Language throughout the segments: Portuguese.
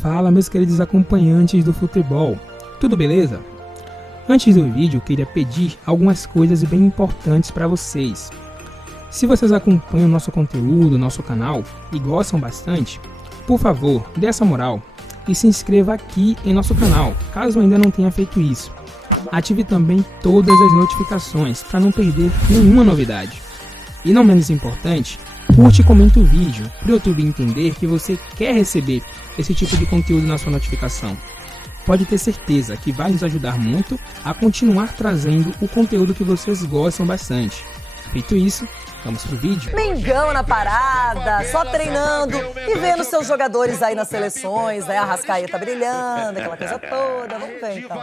Fala, meus queridos acompanhantes do futebol, tudo beleza? Antes do vídeo, eu queria pedir algumas coisas bem importantes para vocês. Se vocês acompanham o nosso conteúdo, nosso canal e gostam bastante, por favor, dê essa moral e se inscreva aqui em nosso canal, caso ainda não tenha feito isso. Ative também todas as notificações para não perder nenhuma novidade. E não menos importante, curte e comenta o vídeo para o YouTube entender que você quer receber esse tipo de conteúdo na sua notificação. Pode ter certeza que vai nos ajudar muito a continuar trazendo o conteúdo que vocês gostam bastante. Feito isso, vamos pro vídeo. Mengão na parada, só treinando e vendo seus jogadores aí nas seleções, né? A Arrascaeta brilhando, aquela coisa toda. Vamos ver então.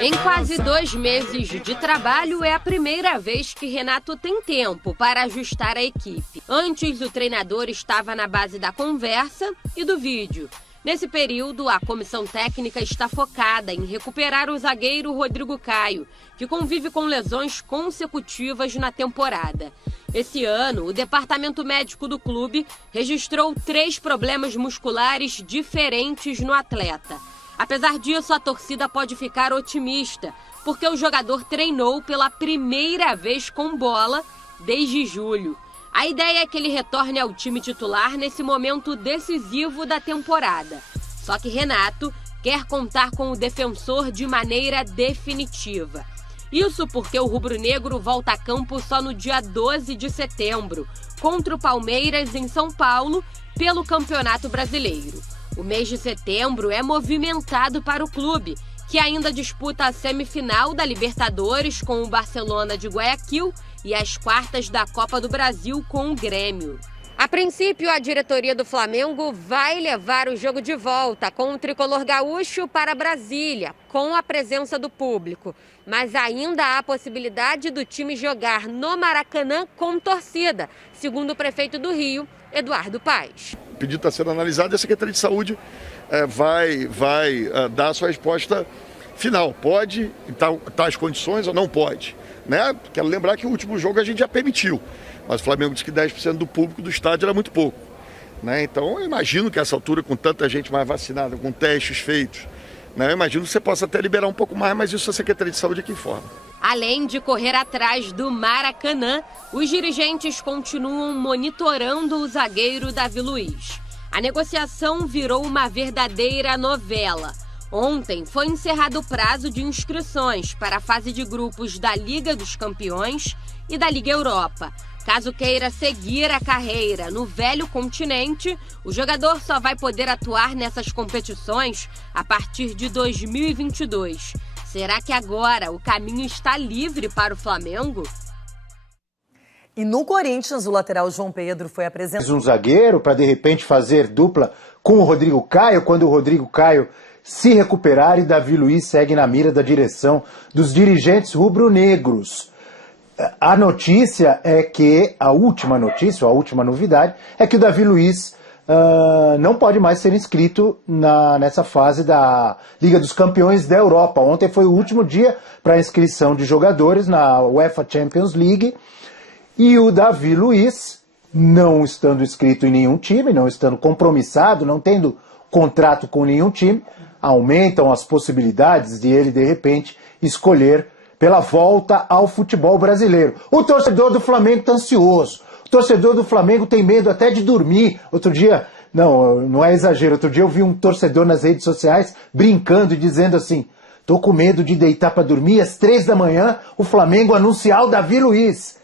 Em quase 2 meses de trabalho, é a primeira vez que Renato tem tempo para ajustar a equipe. Antes, o treinador estava na base da conversa e do vídeo. Nesse período, a comissão técnica está focada em recuperar o zagueiro Rodrigo Caio, que convive com lesões consecutivas na temporada. Esse ano, o departamento médico do clube registrou 3 problemas musculares diferentes no atleta. Apesar disso, a torcida pode ficar otimista, porque o jogador treinou pela primeira vez com bola desde julho. A ideia é que ele retorne ao time titular nesse momento decisivo da temporada. Só que Renato quer contar com o defensor de maneira definitiva. Isso porque o rubro-negro volta a campo só no dia 12 de setembro, contra o Palmeiras em São Paulo, pelo Campeonato Brasileiro. O mês de setembro é movimentado para o clube, que ainda disputa a semifinal da Libertadores com o Barcelona de Guayaquil e as quartas da Copa do Brasil com o Grêmio. A princípio, a diretoria do Flamengo vai levar o jogo de volta com o tricolor gaúcho para Brasília, com a presença do público. Mas ainda há a possibilidade do time jogar no Maracanã com torcida, segundo o prefeito do Rio, Eduardo Paes. O pedido está sendo analisado e a Secretaria de Saúde vai dar a sua resposta final. Pode, tá as condições ou não pode. Né? Quero lembrar que o último jogo a gente já permitiu, mas o Flamengo disse que 10% do público do estádio era muito pouco. Né? Então eu imagino que a essa altura, com tanta gente mais vacinada, com testes feitos, né? Eu imagino que você possa até liberar um pouco mais, mas isso a Secretaria de Saúde é que informa. Além de correr atrás do Maracanã, os dirigentes continuam monitorando o zagueiro Davi Luiz. A negociação virou uma verdadeira novela. Ontem foi encerrado o prazo de inscrições para a fase de grupos da Liga dos Campeões e da Liga Europa. Caso queira seguir a carreira no velho continente, o jogador só vai poder atuar nessas competições a partir de 2022. Será que agora o caminho está livre para o Flamengo? E no Corinthians, o lateral João Pedro foi apresentado. Um zagueiro para de repente fazer dupla com o Rodrigo Caio, quando o Rodrigo Caio se recuperar e Davi Luiz segue na mira da direção dos dirigentes rubro-negros. A notícia é que, a última notícia, a última novidade, é que o Davi Luiz não pode mais ser inscrito nessa fase da Liga dos Campeões da Europa. Ontem foi o último dia para inscrição de jogadores na UEFA Champions League e o Davi Luiz, não estando inscrito em nenhum time, não estando compromissado, não tendo contrato com nenhum time, aumentam as possibilidades de ele, de repente, escolher pela volta ao futebol brasileiro. O torcedor do Flamengo está ansioso. O torcedor do Flamengo tem medo até de dormir. Outro dia, não é exagero, outro dia eu vi um torcedor nas redes sociais brincando e dizendo assim: tô com medo de deitar para dormir às 3 da manhã, o Flamengo anunciar o Davi Luiz.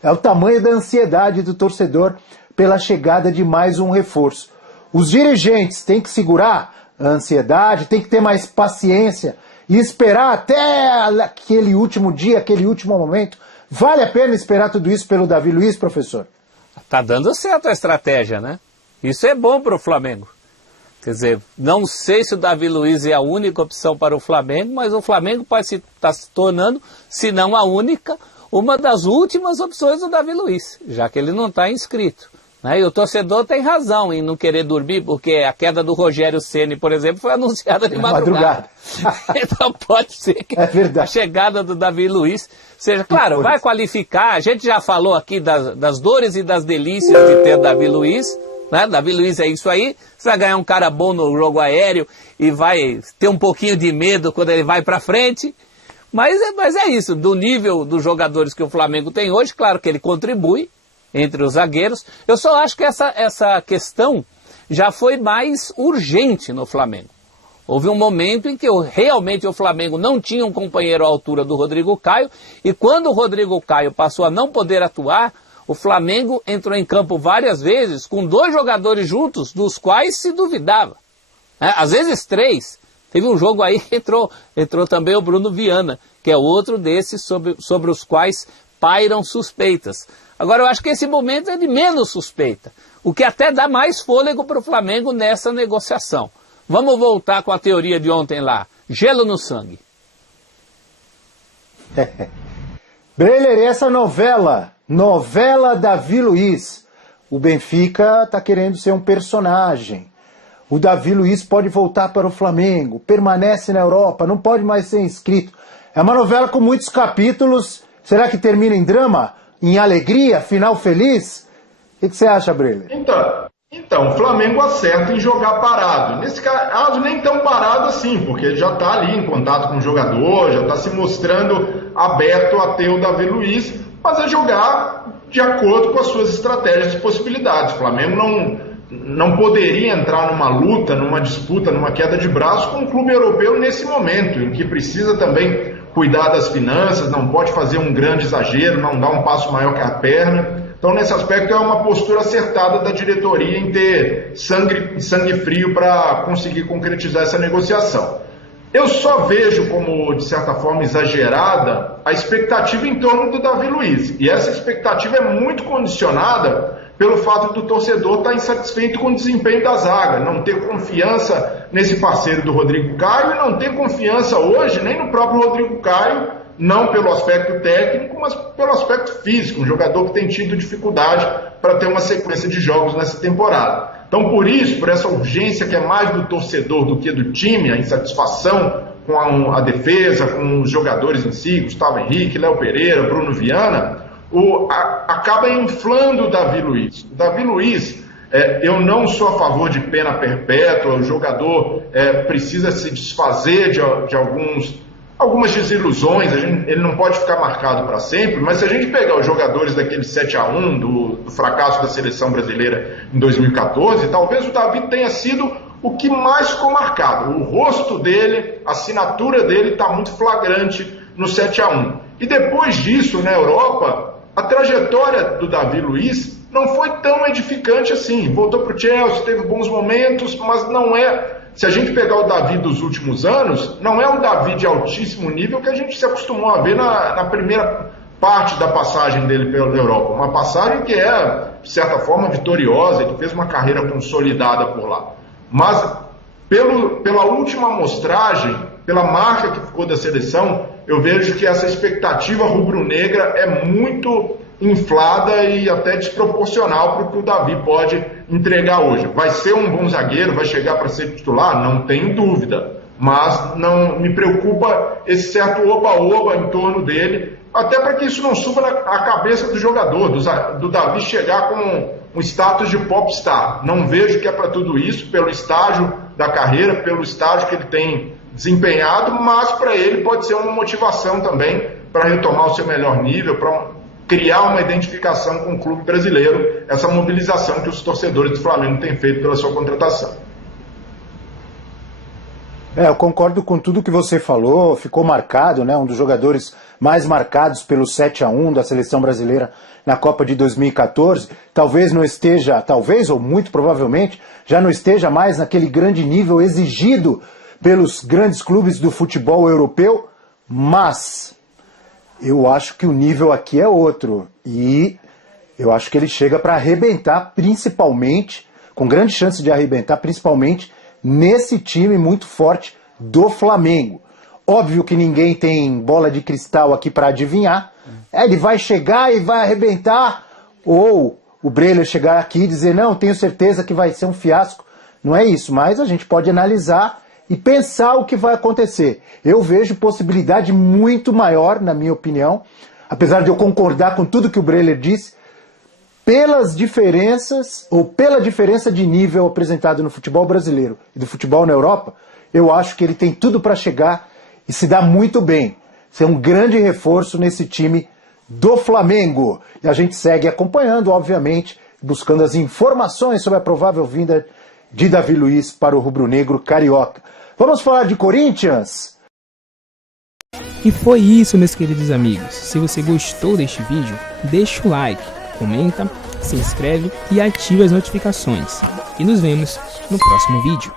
É o tamanho da ansiedade do torcedor pela chegada de mais um reforço. Os dirigentes têm que segurar a ansiedade, tem que ter mais paciência e esperar até aquele último dia, aquele último momento. Vale a pena esperar tudo isso pelo Davi Luiz, professor? Tá dando certo a estratégia, né? Isso é bom para o Flamengo. Quer dizer, não sei se o Davi Luiz é a única opção para o Flamengo, mas o Flamengo pode estar se tornando, se não a única, uma das últimas opções do Davi Luiz, já que ele não está inscrito. E o torcedor tem razão em não querer dormir, porque a queda do Rogério Ceni, por exemplo, foi anunciada de madrugada. Então pode ser que a chegada do Davi Luiz seja... Claro, vai qualificar, a gente já falou aqui das dores e das delícias de ter Davi Luiz, né? Davi Luiz é isso aí, você vai ganhar um cara bom no jogo aéreo e vai ter um pouquinho de medo quando ele vai para frente. Mas é isso, do nível dos jogadores que o Flamengo tem hoje, claro que ele contribui entre os zagueiros. Eu só acho que essa questão já foi mais urgente no Flamengo. Houve um momento em que realmente o Flamengo não tinha um companheiro à altura do Rodrigo Caio, e quando o Rodrigo Caio passou a não poder atuar, o Flamengo entrou em campo várias vezes com 2 jogadores juntos, dos quais se duvidava. Às vezes 3. Teve um jogo aí que entrou também o Bruno Viana, que é outro desses sobre os quais pairam suspeitas. Agora eu acho que esse momento é de menos suspeita, o que até dá mais fôlego para o Flamengo nessa negociação. Vamos voltar com a teoria de ontem lá. Gelo no sangue. Breler, essa novela Davi Luiz. O Benfica está querendo ser um personagem. O Davi Luiz pode voltar para o Flamengo, permanece na Europa, não pode mais ser inscrito. É uma novela com muitos capítulos. Será que termina em drama? Em alegria? Final feliz? O que você acha, Breler? Então, o Flamengo acerta em jogar parado. Nesse caso, nem tão parado assim, porque ele já está ali em contato com o jogador, já está se mostrando aberto a ter o Davi Luiz, mas é jogar de acordo com as suas estratégias e possibilidades. O Flamengo não poderia entrar numa luta, numa disputa, numa queda de braço com um clube europeu nesse momento, em que precisa também cuidar das finanças, não pode fazer um grande exagero, não dar um passo maior que a perna. Então, nesse aspecto, é uma postura acertada da diretoria em ter sangue frio para conseguir concretizar essa negociação. Eu só vejo como, de certa forma, exagerada a expectativa em torno do Davi Luiz. E essa expectativa é muito condicionada pelo fato do torcedor estar insatisfeito com o desempenho da zaga, não ter confiança nesse parceiro do Rodrigo Caio e não ter confiança hoje nem no próprio Rodrigo Caio, não pelo aspecto técnico, mas pelo aspecto físico, um jogador que tem tido dificuldade para ter uma sequência de jogos nessa temporada. Então, por isso, por essa urgência que é mais do torcedor do que do time, a insatisfação com a defesa, com os jogadores em si, Gustavo Henrique, Léo Pereira, Bruno Viana, acaba inflando o Davi Luiz. O Davi Luiz, eu não sou a favor de pena perpétua, o jogador precisa se desfazer de algumas desilusões, ele não pode ficar marcado para sempre, mas se a gente pegar os jogadores daquele 7-1 do fracasso da seleção brasileira em 2014, talvez o Davi tenha sido o que mais ficou marcado. O rosto dele, a assinatura dele está muito flagrante no 7-1. E depois disso, na Europa, a trajetória do Davi Luiz não foi tão edificante assim. Voltou para o Chelsea, teve bons momentos, mas não é... Se a gente pegar o Davi dos últimos anos, não é um Davi de altíssimo nível que a gente se acostumou a ver na primeira parte da passagem dele pela Europa. Uma passagem que é, de certa forma, vitoriosa, que fez uma carreira consolidada por lá. Mas, pela última amostragem, pela marca que ficou da seleção, eu vejo que essa expectativa rubro-negra é muito inflada e até desproporcional para o que o Davi pode entregar hoje. Vai ser um bom zagueiro, vai chegar para ser titular? Não tenho dúvida, mas não me preocupa esse certo oba-oba em torno dele, até para que isso não suba na cabeça do jogador, do Davi chegar com um status de popstar. Não vejo que é para tudo isso, pelo estágio da carreira, pelo estágio que ele tem desempenhado, mas para ele pode ser uma motivação também para retomar o seu melhor nível, para criar uma identificação com o clube brasileiro, essa mobilização que os torcedores do Flamengo têm feito pela sua contratação. Eu concordo com tudo que você falou, ficou marcado, né? Um dos jogadores mais marcados pelo 7-1 da seleção brasileira na Copa de 2014, talvez não esteja, talvez ou muito provavelmente, já não esteja mais naquele grande nível exigido pelos grandes clubes do futebol europeu, mas eu acho que o nível aqui é outro, e eu acho que ele chega para arrebentar, principalmente, com grande chance de arrebentar, principalmente nesse time muito forte do Flamengo. Óbvio que ninguém tem bola de cristal aqui para adivinhar, ele vai chegar e vai arrebentar, ou o Breler chegar aqui e dizer, não, tenho certeza que vai ser um fiasco. Não é isso, mas a gente pode analisar e pensar o que vai acontecer. Eu vejo possibilidade muito maior, na minha opinião, apesar de eu concordar com tudo que o Breler disse, pelas diferenças, ou pela diferença de nível apresentado no futebol brasileiro e do futebol na Europa, eu acho que ele tem tudo para chegar e se dar muito bem. Ser um grande reforço nesse time do Flamengo. E a gente segue acompanhando, obviamente, buscando as informações sobre a provável vinda de Davi Luiz para o rubro-negro carioca. Vamos falar de Corinthians? E foi isso, meus queridos amigos. Se você gostou deste vídeo, deixa o like, comenta, se inscreve e ativa as notificações. E nos vemos no próximo vídeo.